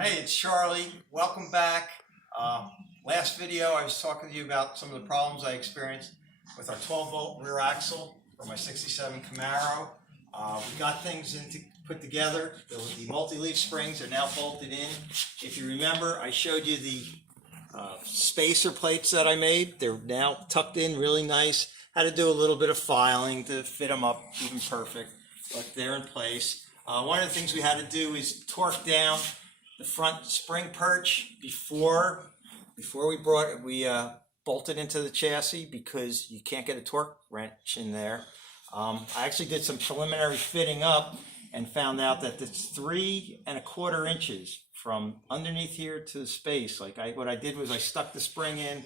Hey, it's Charlie. Welcome back. Last video I was talking to you about some of the problems I experienced with our 12-volt rear axle for my 67 Camaro. We got things put together. The multi-leaf springs are now bolted in. If you remember, I showed you the spacer plates that I made. They're now tucked in really nice. Had to do a little bit of filing to fit them up even perfect, but they're in place. One of the things we had to do is torque down the front spring perch before we bolted into the chassis, because you can't get a torque wrench in there. I actually did some preliminary fitting up and found out that it's 3 1/4 inches from underneath here to the space. What I did was I stuck the spring in,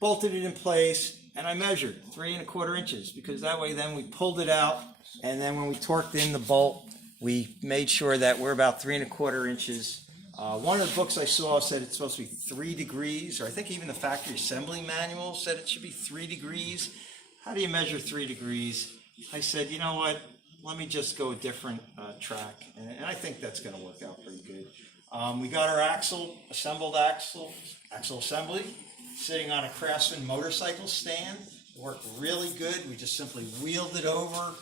bolted it in place, and I measured 3 1/4 inches, because that way then we pulled it out, and then when we torqued in the bolt, we made sure that we're about 3 1/4 inches. One of the books I saw said it's supposed to be 3 degrees, or I think even the factory assembly manual said it should be 3 degrees. How do you measure 3 degrees? I said, you know what, let me just go a different track, and I think that's going to work out pretty good. We got our assembled axle assembly sitting on a Craftsman motorcycle stand. It worked really good. We just simply wheeled it over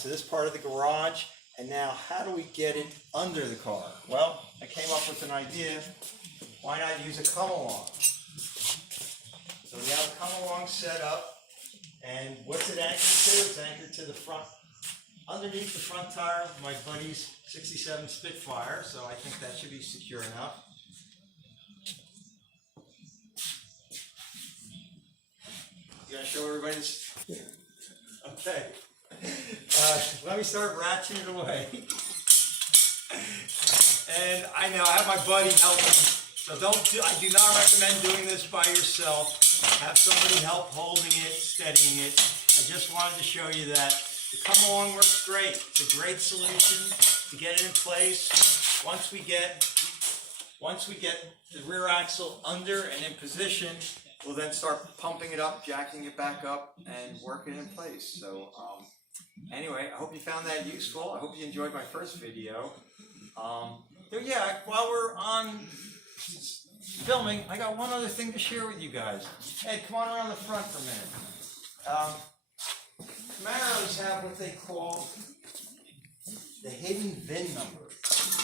to this part of the garage. And now, how do we get it under the car? Well, I came up with an idea. Why not use a come-along? So we have a come-along set up, and what's it anchored to? It's anchored to the front, underneath the front tire of my buddy's 67 Spitfire, so I think that should be secure enough. You gonna show everybody this? Okay. Let me start ratcheting it away. And I know I have my buddy helping, so I do not recommend doing this by yourself. Have somebody help holding it, steadying it. I just wanted to show you that the come-along works great. It's a great solution to get it in place. Once we get the rear axle under and in position, we'll then start pumping it up, jacking it back up, and working it in place. So anyway, I hope you found that useful. I hope you enjoyed my first video. Yeah, while we're on filming, I got one other thing to share with you guys. Hey, come on around the front for a minute. Camaros have what they call the hidden VIN number.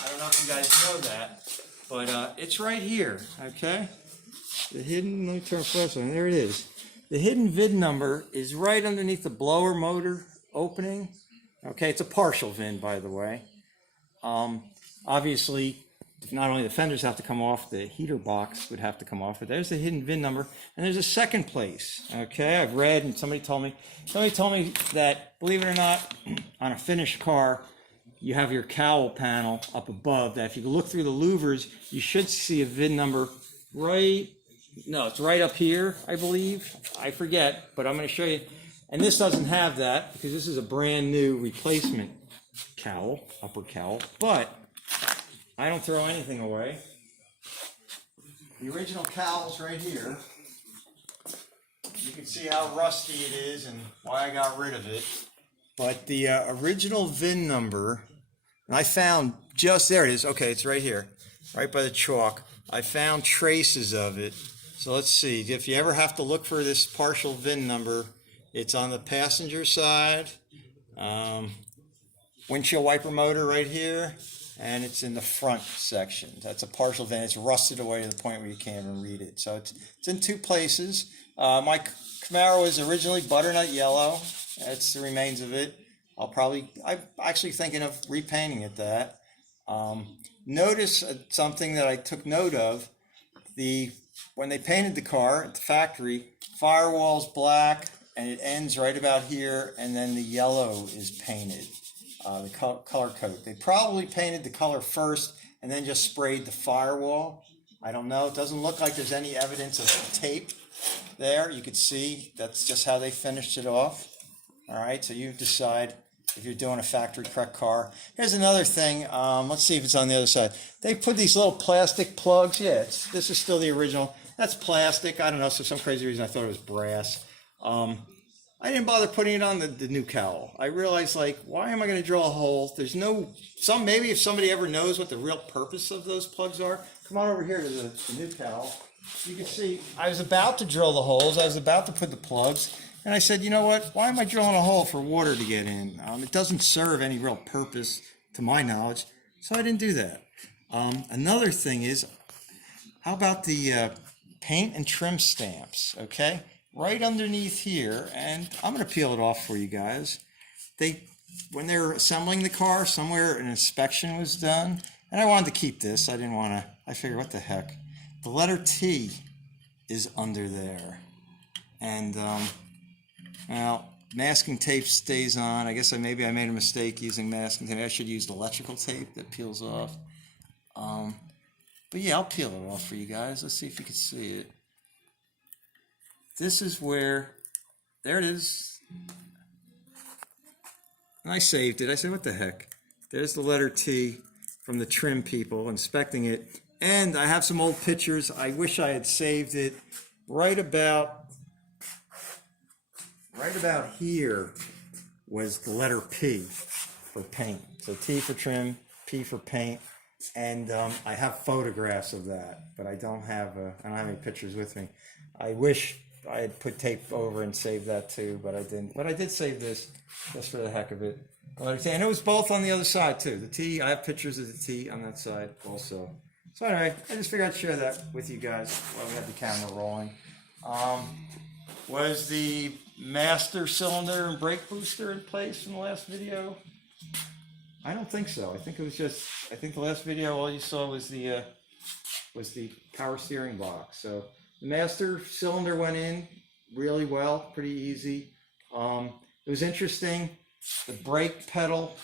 I don't know if you guys know that, but it's right here, okay? The hidden, let me turn flash on, there it is. The hidden VIN number is right underneath the blower motor opening. Okay, it's a partial VIN, by the way. Obviously, not only the fenders have to come off, the heater box would have to come off, but there's the hidden VIN number, and there's a second place. Okay, I've read, and somebody told me that, believe it or not, on a finished car, you have your cowl panel up above, that if you look through the louvers, you should see a VIN number it's right up here, I believe. I forget, but I'm going to show you. And this doesn't have that, because this is a brand new replacement cowl, upper cowl, but I don't throw anything away. The original cowl's right here. You can see how rusty it is and why I got rid of it. But the original VIN number, and I found there it is. Okay, it's right here, right by the chalk. I found traces of it. So let's see, if you ever have to look for this partial VIN number, it's on the passenger side, windshield wiper motor right here, and it's in the front section. That's a partial VIN. It's rusted away to the point where you can't even read it. So it's in 2 places. My Camaro was originally butternut yellow. That's the remains of it. I'm actually thinking of repainting it that. Notice something that I took note of. When they painted the car at the factory, firewall's black, and it ends right about here, and then the yellow is painted, the color coat. They probably painted the color first and then just sprayed the firewall. I don't know. It doesn't look like there's any evidence of tape there. You could see that's just how they finished it off. All right, so you decide if you're doing a factory correct car. Here's another thing. Let's see if it's on the other side. They put these little plastic plugs. Yeah, this is still the original. That's plastic. I don't know. For some crazy reason, I thought it was brass. I didn't bother putting it on the new cowl. I realized, like, why am I going to drill a hole? There's no, maybe if somebody ever knows what the real purpose of those plugs are, come on over here to the new cowl. You can see I was about to drill the holes. I was about to put the plugs. And I said, you know what? Why am I drilling a hole for water to get in? It doesn't serve any real purpose to my knowledge. So I didn't do that. Another thing is, how about the paint and trim stamps, okay? Right underneath here, and I'm going to peel it off for you guys. When they were assembling the car, somewhere an inspection was done, and I wanted to keep this. I didn't want to, I figured, what the heck? The letter T is under there. And, well, masking tape stays on. I guess maybe I made a mistake using masking tape. I should use electrical tape that peels off. But yeah, I'll peel it off for you guys. Let's see if you can see it. This is where, there it is. And I saved it. I said, what the heck? There's the letter T from the trim people inspecting it. And I have some old pictures. I wish I had saved it right about here was the letter P for paint. So T for trim, P for paint. And I have photographs of that, but I don't have any pictures with me. I wish I had put tape over and saved that too, but I didn't. But I did save this just for the heck of it. And it was both on the other side too. The T, I have pictures of the T on that side also. So anyway, I just figured I'd share that with you guys while we had the camera rolling. Was the master cylinder and brake booster in place in the last video? I don't think so. I think it was just, I think the last video all you saw was the power steering box. So the master cylinder went in really well, pretty easy. It was interesting. The brake pedal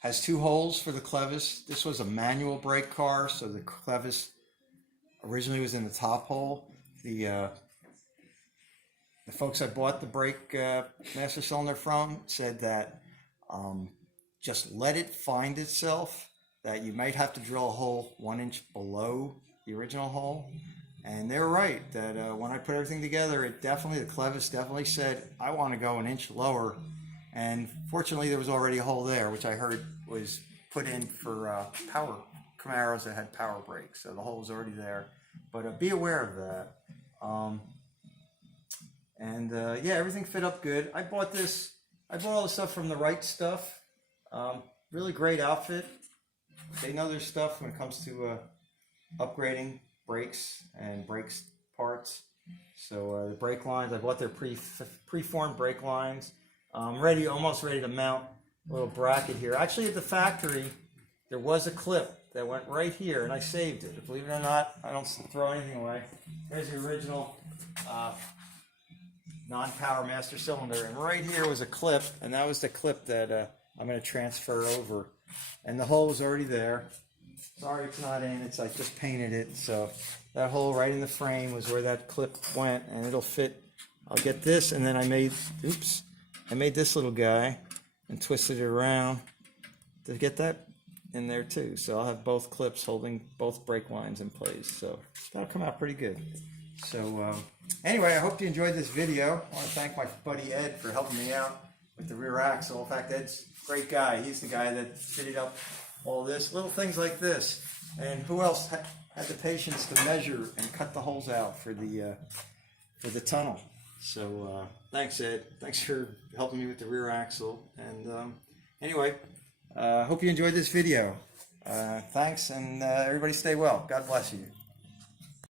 has two holes for the clevis. This was a manual brake car, so the clevis originally was in the top hole. The folks I bought the brake master cylinder from said that just let it find itself, that you might have to drill a hole 1 inch below the original hole. And they were right, that when I put everything together, the clevis definitely said, I want to go 1 inch lower. And fortunately, there was already a hole there, which I heard was put in for power Camaros that had power brakes. So the hole was already there. But be aware of that. Yeah, everything fit up good. I bought all the stuff from the Right Stuff. Really great outfit. They know their stuff when it comes to upgrading brakes and brakes parts. So the brake lines, I bought their preformed brake lines. Almost ready to mount a little bracket here. Actually, at the factory, there was a clip that went right here, and I saved it. Believe it or not, I don't throw anything away. There's the original non-power master cylinder, and right here was a clip, and that was the clip that I'm going to transfer over. And the hole was already there. Sorry it's not in, I just painted it, so that hole right in the frame was where that clip went, and it'll fit. I'll get this, and then I made this little guy and twisted it around to get that in there too. So I'll have both clips holding both brake lines in place. So that'll come out pretty good. So anyway, I hope you enjoyed this video. I want to thank my buddy Ed for helping me out with the rear axle. In fact, Ed's a great guy. He's the guy that fitted up all this, little things like this. And who else had the patience to measure and cut the holes out for the tunnel? So thanks, Ed. Thanks for helping me with the rear axle. And anyway, hope you enjoyed this video. Thanks, and everybody stay well. God bless you.